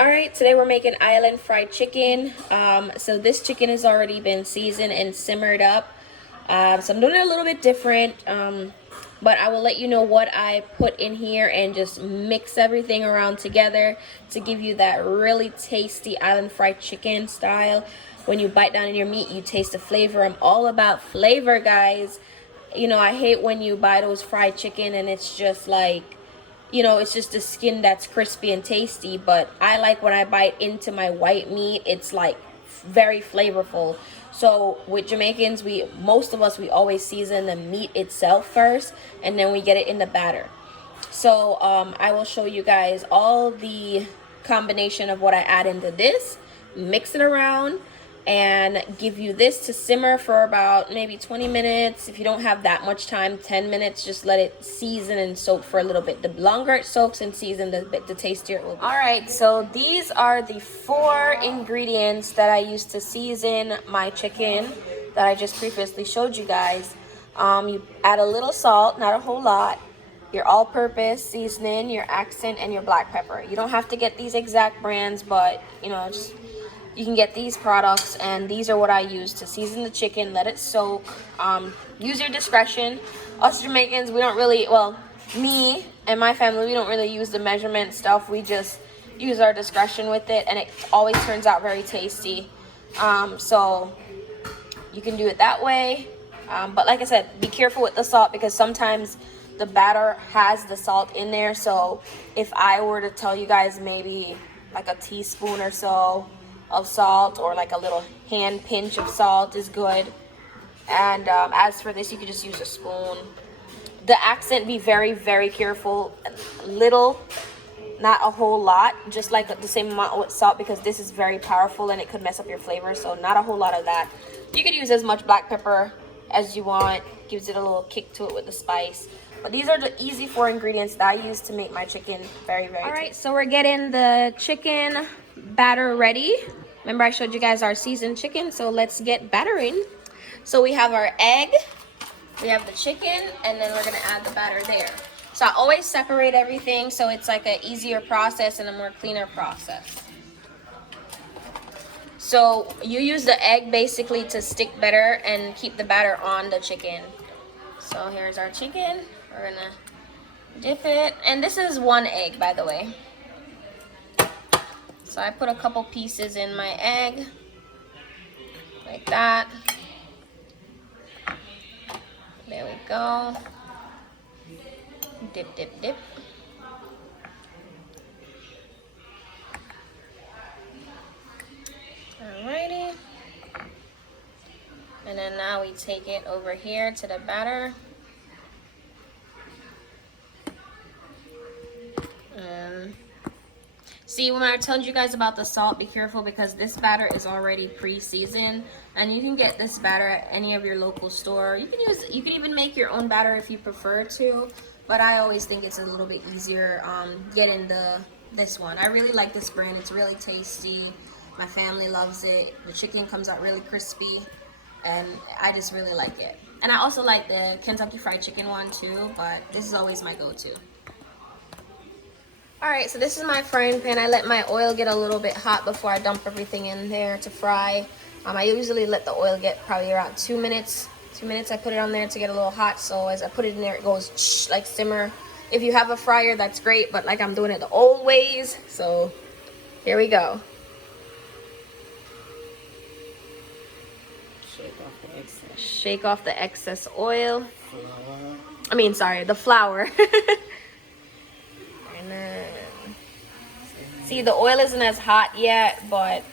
All right, today we're making island fried chicken. So this chicken has already been seasoned and simmered up. So I'm doing it a little bit different, but I will let you know what I put in here and just mix everything around together to give you that really tasty island fried chicken style. When you bite down in your meat, you taste the flavor. I'm all about flavor, guys. You know, I hate when you buy those fried chicken and it's just like, you know, it's just the skin that's crispy and tasty. But I like when I bite into my white meat, it's like very flavorful. So with Jamaicans, most of us, we always season the meat itself first, and then we get it in the batter. So I will show you guys all the combination of what I add into this, mix it around, and give you this to simmer for about maybe 20 minutes. If you don't have that much time, 10 minutes, just let it season and soak for a little bit. The longer it soaks and seasons, the tastier it will be. All right, so these are the 4 ingredients that I use to season my chicken that I just previously showed you guys. You add a little salt, not a whole lot, your all-purpose seasoning, your accent, and your black pepper. You don't have to get these exact brands, but you know, just you can get these products, and these are what I use to season the chicken. Let it soak. Use your discretion. Us Jamaicans, we don't really, well, me and my family, we don't really use the measurement stuff. We just use our discretion with it, and it always turns out very tasty. So you can do it that way. But like I said, be careful with the salt, because sometimes the batter has the salt in there. So if I were to tell you guys maybe like a teaspoon or so of salt, or like a little hand pinch of salt is good. And as for this, you can just use a spoon. The accent, be very, very careful. Little, not a whole lot, just like the same amount with salt, because this is very powerful and it could mess up your flavor. So not a whole lot of that. You could use as much black pepper as you want. Gives it a little kick to it with the spice. But these are the easy 4 ingredients that I use to make my chicken very, very tasty. All right, so we're getting the chicken batter ready. Remember, I showed you guys our seasoned chicken, so let's get battering. So we have our egg, we have the chicken, and then we're gonna add the batter there. So I always separate everything so it's like an easier process and a more cleaner process. So you use the egg basically to stick better and keep the batter on the chicken. So here's our chicken. We're gonna dip it, and this is 1 egg, by the way. So I put a couple pieces in my egg, like that. There we go. Dip, dip, dip. Alrighty. And then now we take it over here to the batter. See, when I told you guys about the salt, be careful, because this batter is already pre-seasoned, and you can get this batter at any of your local store. You can even make your own batter if you prefer to, but I always think it's a little bit easier getting this one. I really like this brand. It's really tasty. My family loves it. The chicken comes out really crispy, and I just really like it. And I also like the Kentucky Fried Chicken one too, but this is always my go-to. Alright, so this is my frying pan. I let my oil get a little bit hot before I dump everything in there to fry. I usually let the oil get probably around 2 minutes. 2 minutes I put it on there to get a little hot, so as I put it in there, it goes like simmer. If you have a fryer, that's great, but like I'm doing it the old ways, so here we go. Shake off the excess. Shake off the excess oil. Flour. I mean, sorry, the flour. And then, see, the oil isn't as hot yet, but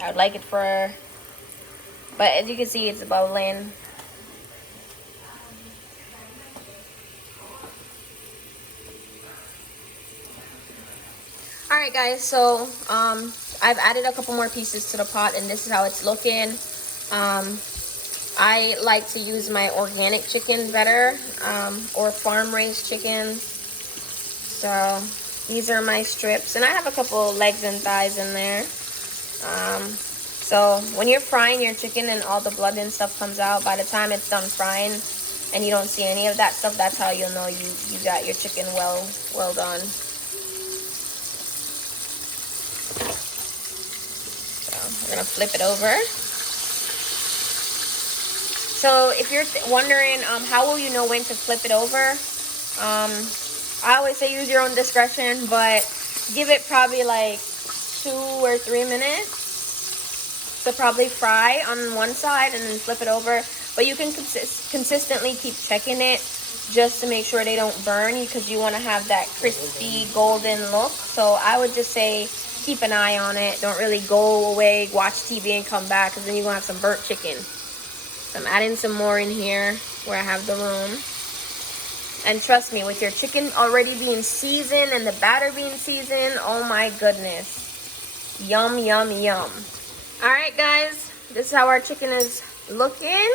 I would like it for, but as you can see, it's bubbling. Alright guys, so I've added a couple more pieces to the pot, and this is how it's looking. I like to use my organic chicken better, or farm-raised chickens. So these are my strips, and I have a couple legs and thighs in there. So when you're frying your chicken and all the blood and stuff comes out, by the time it's done frying and you don't see any of that stuff, that's how you'll know you got your chicken well done. We're gonna flip it over. So if you're wondering how will you know when to flip it over, I always say use your own discretion, but give it probably like 2 or 3 minutes to probably fry on one side and then flip it over. But you can consistently keep checking it just to make sure they don't burn, because you want to have that crispy golden look. So I would just say keep an eye on it. Don't really go away, watch TV and come back, because then you're going to have some burnt chicken. So I'm adding some more in here where I have the room. And trust me, with your chicken already being seasoned and the batter being seasoned, oh my goodness. Yum, yum, yum. Alright guys, this is how our chicken is looking.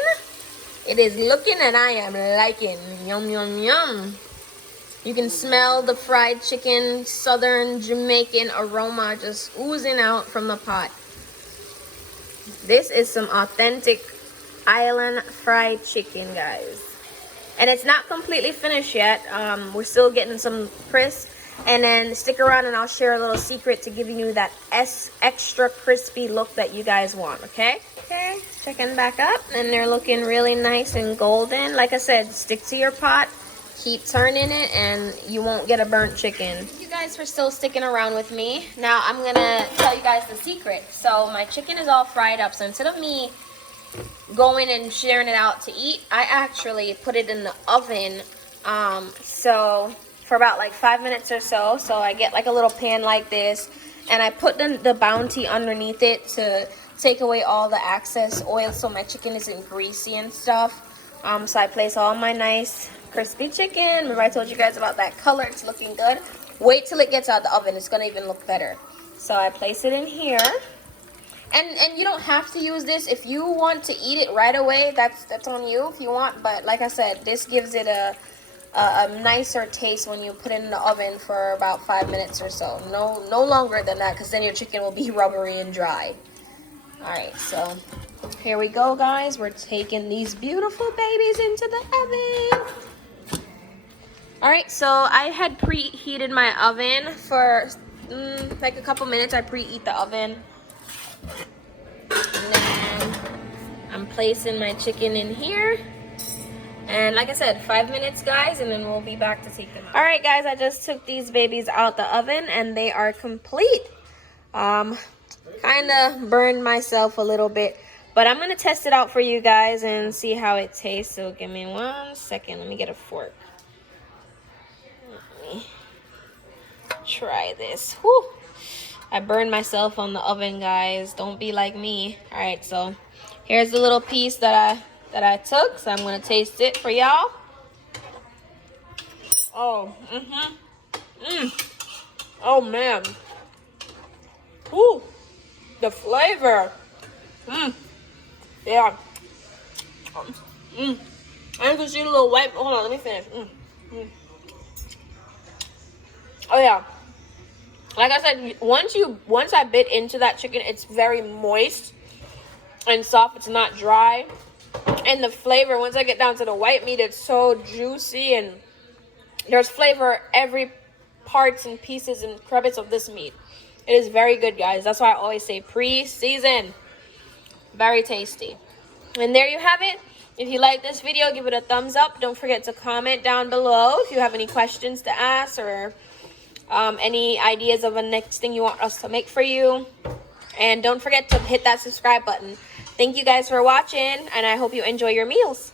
It is looking and I am liking. Yum, yum, yum. You can smell the fried chicken, southern Jamaican aroma just oozing out from the pot. This is some authentic island fried chicken, guys. And it's not completely finished yet. We're still getting some crisp. And then stick around and I'll share a little secret to giving you that extra crispy look that you guys want, okay? Okay, checking back up. And they're looking really nice and golden. Like I said, stick to your pot. Keep turning it and you won't get a burnt chicken. Thank you guys for still sticking around with me. Now I'm going to tell you guys the secret. So my chicken is all fried up. So instead of me going and sharing it out to eat, I actually put it in the oven so for about like 5 minutes or so. So I get like a little pan like this and I put the Bounty underneath it to take away all the excess oil so my chicken isn't greasy and stuff. So I place all my nice crispy chicken. Remember I told you guys about that color, it's looking good. Wait till it gets out of the oven, it's gonna even look better. So I place it in here. And you don't have to use this. If you want to eat it right away, that's on you if you want. But like I said, this gives it a nicer taste when you put it in the oven for about 5 minutes or so. No longer than that, because then your chicken will be rubbery and dry. Alright, so here we go, guys. We're taking these beautiful babies into the oven. Alright, so I had preheated my oven for like a couple minutes. I preheat the oven. And then I'm placing my chicken in here. And like I said, 5 minutes, guys, and then we'll be back to take them out. Alright, guys, I just took these babies out the oven and they are complete. Kind of burned myself a little bit, but I'm going to test it out for you guys and see how it tastes. So give me 1 second. Let me get a fork. Let me try this. Whew. I burned myself on the oven, guys. Don't be like me. All right, so here's the little piece that I took. So I'm gonna taste it for y'all. Oh, oh man. Ooh, the flavor. Yeah. I can see a little white. Hold on, let me finish. Oh yeah. Like I said, once I bit into that chicken, it's very moist and soft. It's not dry. And the flavor, once I get down to the white meat, it's so juicy and there's flavor every parts and pieces and crevice of this meat. It is very good, guys. That's why I always say pre-season. Very tasty. And there you have it. If you like this video, give it a thumbs up. Don't forget to comment down below if you have any questions to ask or any ideas of a next thing you want us to make for you. And don't forget to hit that subscribe button. Thank you guys for watching, and I hope you enjoy your meals.